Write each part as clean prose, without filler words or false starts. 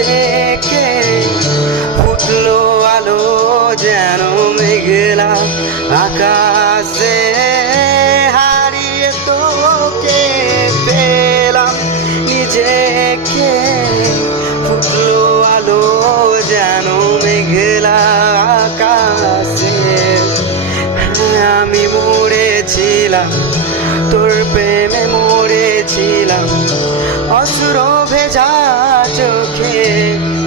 নিজেকে ফুটলো আলো যেন মেঘলা আকাশে হারিয়ে তোকে পেলাম নিজেকে ফুটলো আলো যেন মেঘলা আকাশে আমি মরেছিলাম তোর প্রেমে মরেছিলাম অশ্র ভেজা চোখে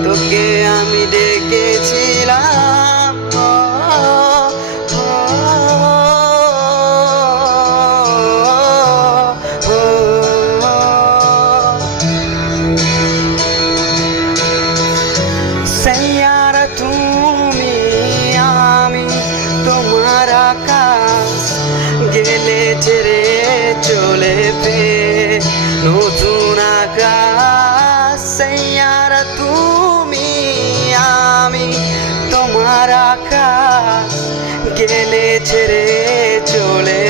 তোকে আমি ডেকেছিলাম সাইয়ারা তুমি আমি তোমার আকাশ গেলে ছেড়ে চলে নতুন আকাশ সাইয়ারা তুমি আমি তোমার আকাশ গেলে ছেড়ে চলে